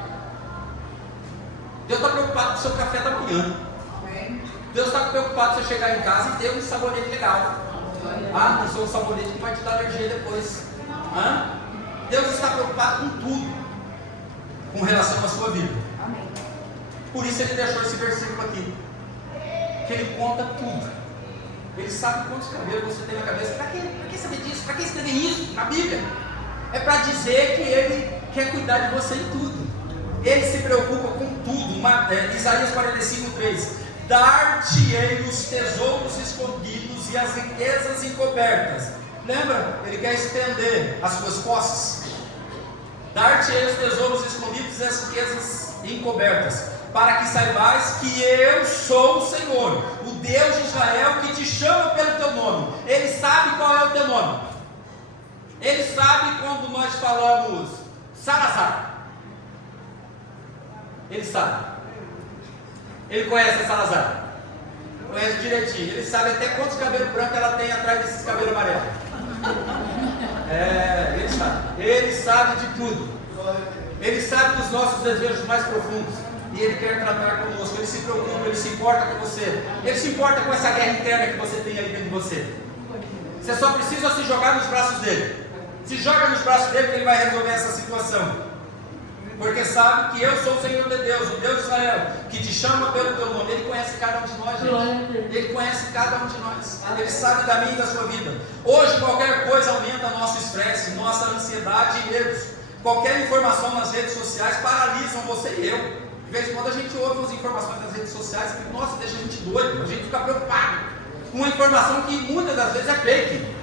Deus está preocupado com o seu café da manhã. Deus está preocupado com você chegar em casa e ter um sabonete legal. Ah, não sou um sabonete que vai te dar alergia depois. Deus está preocupado com tudo com relação à sua vida. Por isso ele deixou esse versículo aqui, que ele conta tudo. Ele sabe quantos cabelos você tem na cabeça. Para que saber disso? Para que escrever isso na Bíblia? É para dizer que ele quer cuidar de você em tudo. Ele se preocupa com tudo. Isaías 45:3: dar-te-ei os tesouros escondidos e as riquezas encobertas. Lembra? Ele quer estender as suas posses. Dar-te-ei os tesouros escondidos e as riquezas encobertas, para que saibais que eu sou o Senhor, o Deus de Israel, que te chama pelo teu nome. Ele sabe qual é o teu nome. Ele sabe quando nós falamos Salazar. Ele sabe. Ele conhece a Salazar. Conhece direitinho. Ele sabe até quantos cabelos brancos ela tem atrás desses cabelos amarelos. Ele sabe. Ele sabe de tudo. Ele sabe dos nossos desejos mais profundos. E Ele quer tratar conosco. Ele se preocupa, Ele se importa com você. Ele se importa com essa guerra interna que você tem aí dentro de você. Você só precisa se jogar nos braços dele. Se joga nos braços dele que Ele vai resolver essa situação. Porque sabe que eu sou o Senhor de Deus, o Deus de Israel, que te chama pelo teu nome. Ele conhece cada um de nós, gente. Ele conhece cada um de nós. Ele sabe da minha e da sua vida. Hoje qualquer coisa aumenta nosso estresse, nossa ansiedade e medos. Qualquer informação nas redes sociais paralisam você e eu. De vez em quando a gente ouve as informações nas redes sociais que, nossa, deixa a gente doido, a gente fica preocupado com uma informação que muitas das vezes é fake.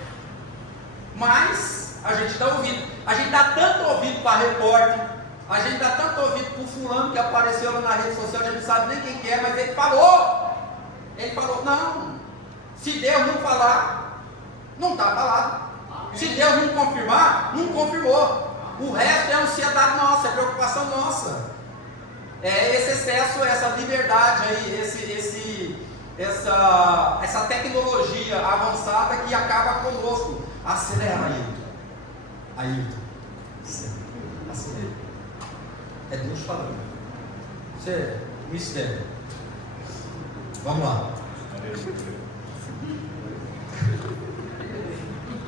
Mas a gente está ouvindo. A gente dá tanto ouvido para repórter, a gente dá tanto ouvido para o fulano que apareceu lá na rede social, a gente não sabe nem quem que é, mas ele falou. Ele falou, não. Se Deus não falar, não está falado. Se Deus não confirmar, não confirmou. O resto é ansiedade nossa, é preocupação nossa. É esse excesso, essa liberdade aí, essa tecnologia avançada que acaba conosco. Acelera, Ailton. Acelera. É Deus falando. Isso é mistério. Vamos lá.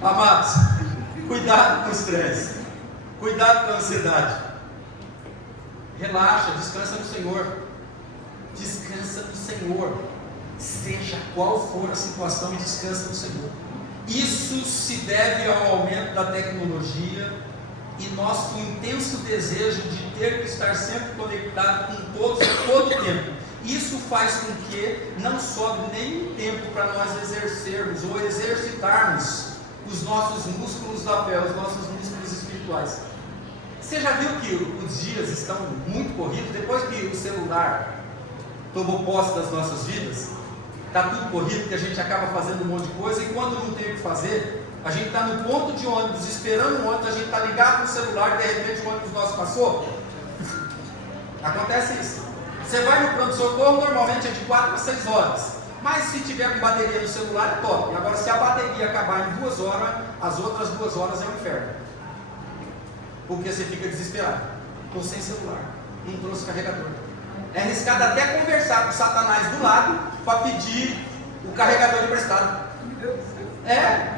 Amados, cuidado com o estresse. Cuidado com a ansiedade. Relaxa, descansa no Senhor. Descansa no Senhor. Seja qual for a situação, descansa no Senhor. Isso se deve ao aumento da tecnologia e nosso intenso desejo de ter que estar sempre conectado com todos a todo tempo. Isso faz com que não sobre nenhum tempo para nós exercermos ou exercitarmos os nossos músculos da fé, os nossos músculos espirituais. Você já viu que os dias estão muito corridos? Depois que o celular tomou posse das nossas vidas, está tudo corrido, que a gente acaba fazendo um monte de coisa, e quando não tem o que fazer, a gente está no ponto de ônibus, esperando o ônibus, a gente está ligado no celular e de repente o ônibus nosso passou. Acontece isso. Você vai no pronto-socorro, normalmente é de 4 a 6 horas. Mas se tiver com bateria no celular, é top. Agora, se a bateria acabar em 2 horas, as outras 2 horas é um inferno. Porque você fica desesperado. Estou sem celular, não trouxe carregador. É arriscado até conversar com o Satanás do lado para pedir o carregador emprestado.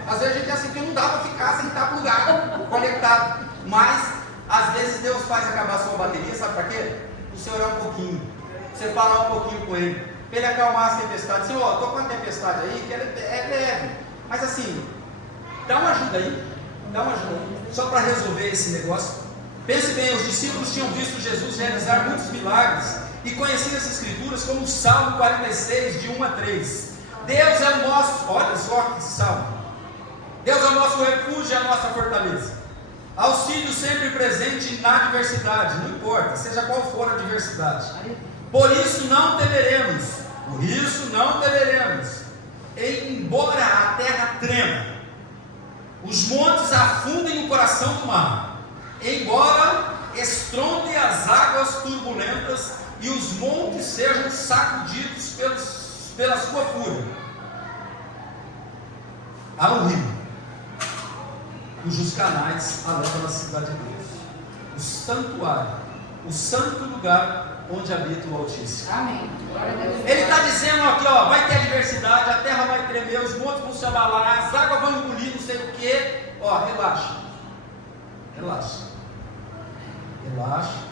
Às vezes a gente é assim que não dá para ficar sem estar plugado, conectado. Mas, às vezes Deus faz acabar a sua bateria, sabe para quê? Para você orar um pouquinho, você falar um pouquinho com Ele, para Ele acalmar as tempestades. Senhor, estou com uma tempestade aí, que é leve, mas assim, dá uma ajuda aí, só para resolver esse negócio. Pense bem, os discípulos tinham visto Jesus realizar muitos milagres e conheciam as Escrituras como o Salmo 46, de 1 a 3. Deus é o nosso, olha só que salmo. Deus é o nosso refúgio e a nossa fortaleza. Auxílio sempre presente na adversidade, não importa, seja qual for a adversidade. Por isso não temeremos, embora a terra trema, os montes afundem no coração do mar, embora estrondem as águas turbulentas, e os montes sejam sacudidos pela sua fúria. Há um rio, cujos canais alevam a cidade de Deus, o santuário, o santo lugar onde habita o Altíssimo. Amém. Glória a Deus. Ele está dizendo aqui, ó, vai ter adversidade, a terra vai tremer, os montes vão se abalar, as águas vão engolir, não sei o que. Ó, relaxa. Relaxa. Relaxa.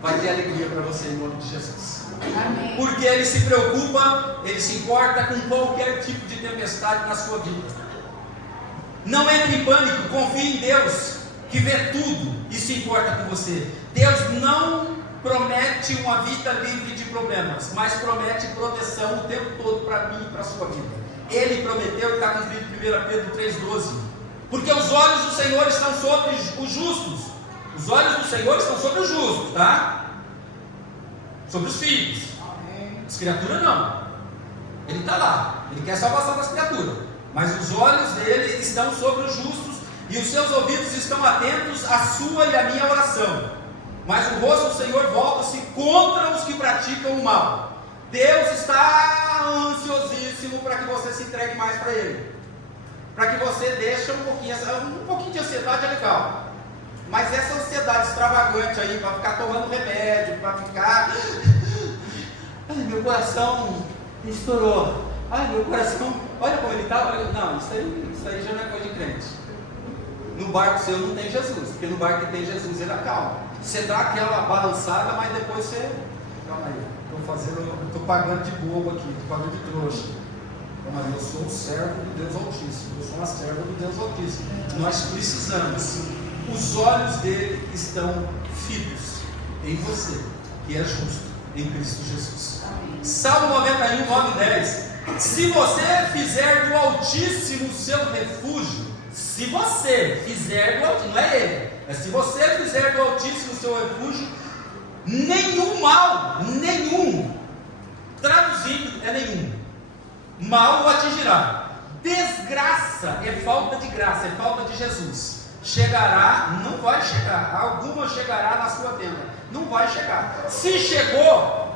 Vai ter alegria para você em nome de Jesus. Amém. Porque ele se preocupa, ele se importa com qualquer tipo de tempestade na sua vida. Não entre em pânico, confie em Deus, que vê tudo e se importa com você. Deus não promete uma vida livre de problemas, mas promete proteção o tempo todo para mim e para a sua vida. Ele prometeu, e está no livro de 1 Pedro 3,12, porque os olhos do Senhor estão sobre os justos. Os olhos do Senhor estão sobre os justos, tá? Sobre os filhos. As criaturas não. Ele está lá, ele quer a salvação das criaturas, mas os olhos dele estão sobre os justos, e os seus ouvidos estão atentos à sua e à minha oração. Mas o rosto do Senhor volta-se contra os que praticam o mal. Deus está ansiosíssimo para que você se entregue mais para Ele, para que você deixe um pouquinho de ansiedade é legal, mas essa ansiedade extravagante aí, para ficar tomando remédio, para ficar, ai, meu coração estourou, ai, meu coração, olha como ele está, não, isso aí já não é coisa de crente. No barco seu não tem Jesus, porque no barco que tem Jesus ele acalma. Você dá aquela balançada, mas depois você, calma aí, estou pagando de bobo aqui, estou pagando de trouxa. Calma aí, eu sou o servo do Deus Altíssimo, eu sou uma serva do Deus Altíssimo. Nós precisamos, os olhos dele estão fitos em você, que é justo, em Cristo Jesus. Salmo 91, 9 e 10. Se você fizer do Altíssimo seu refúgio, se você fizer do Altíssimo, não é ele, é se você fizer do Altíssimo seu refúgio, nenhum mal, nenhum, traduzindo é nenhum, mal o atingirá. Desgraça é falta de graça, é falta de Jesus. Chegará, não vai chegar, alguma chegará na sua tenda, não vai chegar. Se chegou,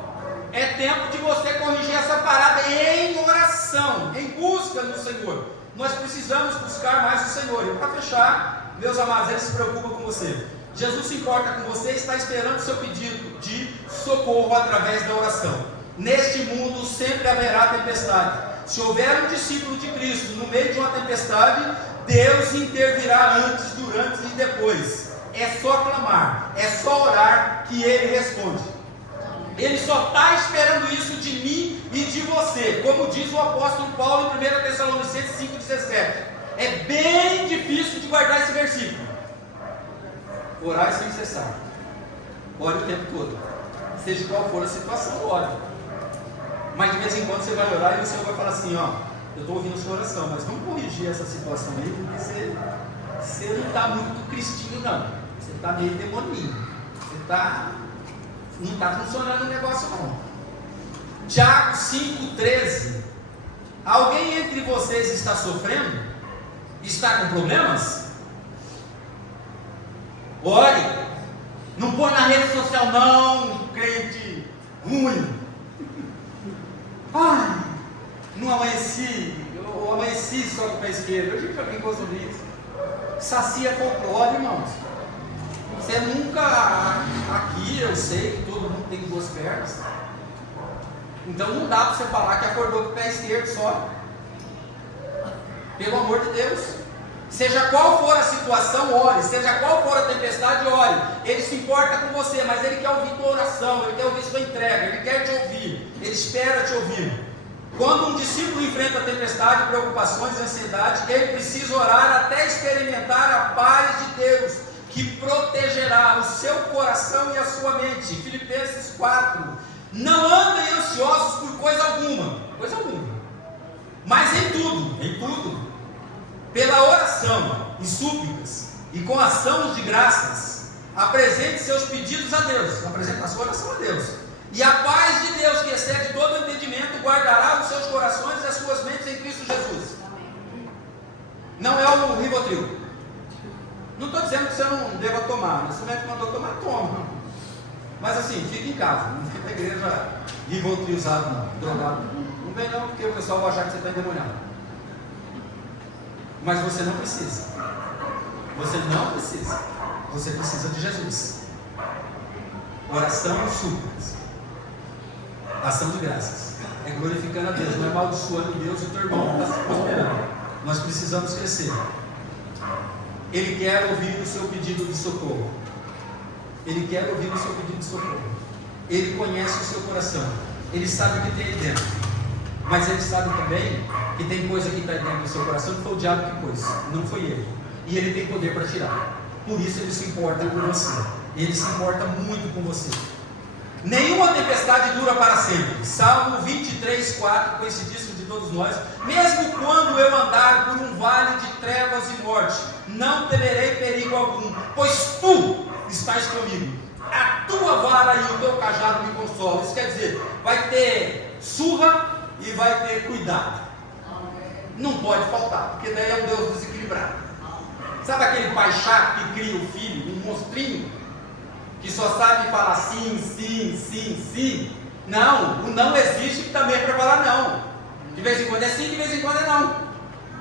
é tempo de você corrigir essa parada em oração, em busca do Senhor. Nós precisamos buscar mais o Senhor. E para fechar, meus amados, Ele se preocupa com você. Jesus se importa com você e está esperando o seu pedido de socorro através da oração. Neste mundo sempre haverá tempestade. Se houver um discípulo de Cristo no meio de uma tempestade, Deus intervirá antes, durante e depois. É só clamar, é só orar que Ele responde. Ele só está esperando isso de mim e de você, como diz o apóstolo Paulo em 1 Tessalonicenses 5,17. É bem difícil de guardar esse versículo. Orar sem cessar. Ore o tempo todo. Seja qual for a situação, ore. Mas de vez em quando você vai orar e o Senhor vai falar assim, ó, eu estou ouvindo a sua oração, mas vamos corrigir essa situação aí, porque você não está muito cristinho não. Você está meio demoninho. Não está funcionando o negócio não. Tiago 5,13. Alguém entre vocês está sofrendo? Está com problemas? Ore. Não põe na rede social não, crente ruim. Ai, não amanheci, eu amanheci só com o pé esquerdo. Eu digo para quem gosta disso. Sacia folclore, irmãos. Você nunca, aqui eu sei que todo mundo tem duas pernas, então não dá para você falar que acordou com o pé esquerdo só, pelo amor de Deus. Seja qual for a situação, ore, seja qual for a tempestade, ore. Ele se importa com você, mas Ele quer ouvir tua oração, Ele quer ouvir sua entrega, Ele quer te ouvir, Ele espera te ouvir. Quando um discípulo enfrenta tempestade, preocupações e ansiedade, ele precisa orar até experimentar a paz de Deus, que protegerá o seu coração e a sua mente. Filipenses 4. Não andem ansiosos por coisa alguma, mas em tudo, pela oração e súplicas e com ações de graças, apresente seus pedidos a Deus, apresente a sua oração a Deus, e a paz de Deus, que excede todo entendimento, guardará os seus corações e as suas mentes em Cristo Jesus. Não é o Rivotril. Não estou dizendo que você não deva tomar, mas se o médico mandou tomar, toma. Mas assim, fica em casa, não fica na igreja rivotrilizado não, drogado. Não vem não, porque o pessoal vai achar que você está endemoniado. Mas você não precisa. Você não precisa. Você precisa de Jesus. Oração e súplicas. Ação de graças. É glorificando a Deus, não é amaldiçoando Deus e o teu irmão que está se prosperando. Nós precisamos crescer. Ele quer ouvir o seu pedido de socorro. Ele quer ouvir o seu pedido de socorro. Ele conhece o seu coração. Ele sabe o que tem aí dentro. Mas ele sabe também que tem coisa que está aí dentro do seu coração que foi o diabo que pôs, não foi ele. E ele tem poder para tirar. Por isso ele se importa com você. Ele se importa muito com você. Nenhuma tempestade dura para sempre. Salmo 23, 4, conhecidíssimo de todos nós. Mesmo quando eu andar por um vale de trevas e morte, não temerei perigo algum, pois tu estás comigo. A tua vara e o teu cajado me consolam. Isso quer dizer, vai ter surra e vai ter cuidado. Não pode faltar, porque daí é um Deus desequilibrado. Sabe aquele pai chato que cria o filho, um monstrinho, que só sabe falar sim, sim, sim, sim? Não, o não existe também é para falar não. De vez em quando é sim, de vez em quando é não.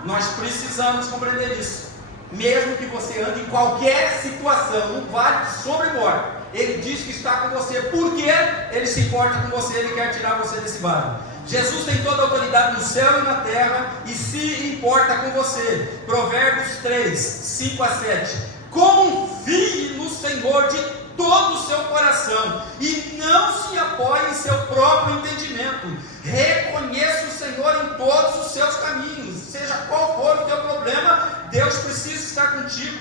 Nós precisamos compreender isso. Mesmo que você ande em qualquer situação, no vale de sobre e morte, ele diz que está com você, porque ele se importa com você, ele quer tirar você desse vale. Jesus tem toda a autoridade no céu e na terra e se importa com você. Provérbios 3, 5 a 7. Confie no Senhor de todo o seu coração e não se apoie em seu próprio entendimento. Reconheça o Senhor em todos os seus caminhos. Seja qual for o teu problema, Deus precisa estar contigo.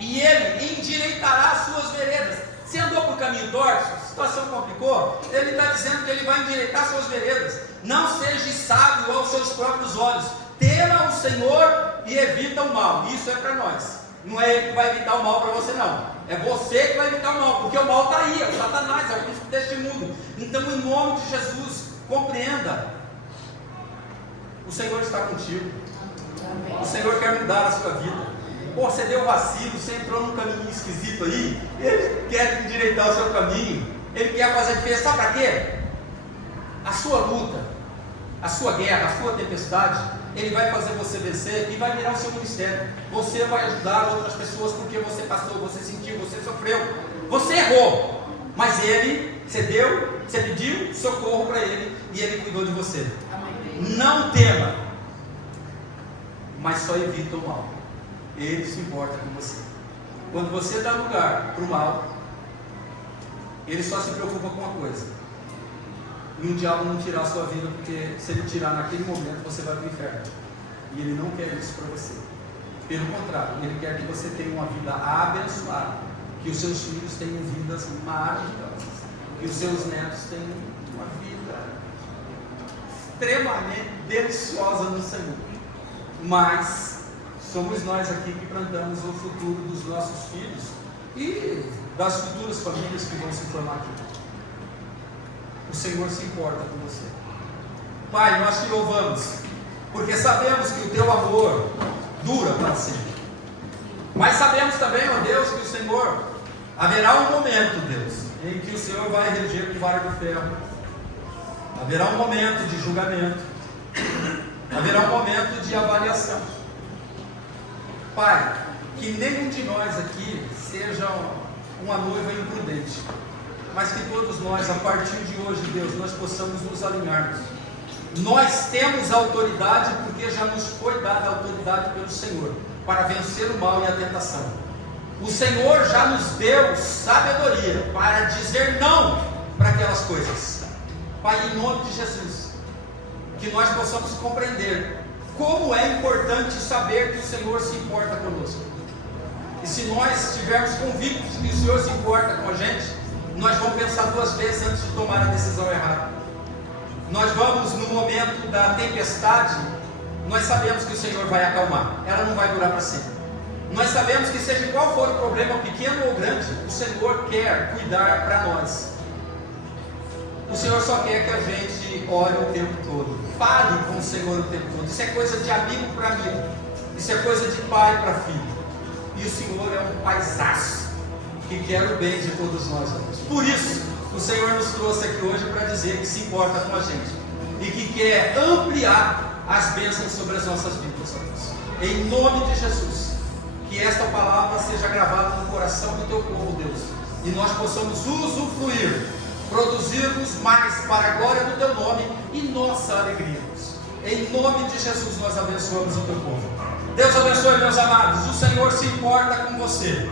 E Ele endireitará as suas veredas. Se andou por caminho torto, a situação complicou, Ele está dizendo que Ele vai endireitar suas veredas. Não seja sábio aos seus próprios olhos. Tema o Senhor e evita o mal. Isso é para nós. Não é Ele que vai evitar o mal para você não. É você que vai evitar o mal, porque o mal está aí, é o Satanás, é o príncipe deste mundo. Então, em nome de Jesus, compreenda. O Senhor está contigo. O Senhor quer mudar a sua vida. Pô, você deu vacilo, você entrou num caminho esquisito aí, Ele quer endireitar o seu caminho, Ele quer fazer a diferença. Sabe para quê? A sua luta, a sua guerra, a sua tempestade, Ele vai fazer você vencer e vai virar o seu ministério. Você vai ajudar outras pessoas porque você passou, você sentiu, você sofreu, você errou, mas Ele, você deu, você pediu socorro para Ele e Ele cuidou de você. Amém. Não tema, mas só evita o mal. Ele se importa com você. Quando você dá lugar para o mal, Ele só se preocupa com uma coisa: e um diabo não tirar a sua vida, porque se ele tirar naquele momento, você vai para o inferno. E Ele não quer isso para você. Pelo contrário, Ele quer que você tenha uma vida abençoada, que os seus filhos tenham vidas maravilhosas, que os seus netos tenham uma vida extremamente deliciosa no Senhor. Mas somos nós aqui que plantamos o futuro dos nossos filhos e das futuras famílias que vão se formar aqui. O Senhor se importa com você. Pai, nós te louvamos, porque sabemos que o teu amor dura para sempre. Mas sabemos também, ó Deus, que o Senhor, haverá um momento, Deus, em que o Senhor vai reger com vara de ferro. Haverá um momento de julgamento. Haverá um momento de avaliação. Pai, que nenhum de nós aqui seja uma noiva imprudente, mas que todos nós, a partir de hoje, Deus, nós possamos nos alinharmos. Nós temos autoridade, porque já nos foi dada a autoridade pelo Senhor, para vencer o mal e a tentação. O Senhor já nos deu sabedoria para dizer não para aquelas coisas. Pai, em nome de Jesus, que nós possamos compreender como é importante saber que o Senhor se importa conosco. E se nós estivermos convictos que o Senhor se importa com a gente, nós vamos pensar duas vezes antes de tomar a decisão errada. Nós vamos, no momento da tempestade, nós sabemos que o Senhor vai acalmar. Ela não vai durar para sempre. Nós sabemos que seja qual for o problema, pequeno ou grande, o Senhor quer cuidar para nós. O Senhor só quer que a gente ore o tempo todo, fale com o Senhor o tempo todo. Isso é coisa de amigo para amigo, isso é coisa de pai para filho. E o Senhor é um paisaço que que quer o bem de todos nós, ó Deus. Por isso, o Senhor nos trouxe aqui hoje para dizer que se importa com a gente e que quer ampliar as bênçãos sobre as nossas vidas, ó Deus. Em nome de Jesus, que esta palavra seja gravada no coração do teu povo, Deus, e nós possamos usufruir, produzirmos mais para a glória do teu nome e nossa alegria, Deus. Em nome de Jesus nós abençoamos o teu povo. Deus abençoe, meus amados. O Senhor se importa com você.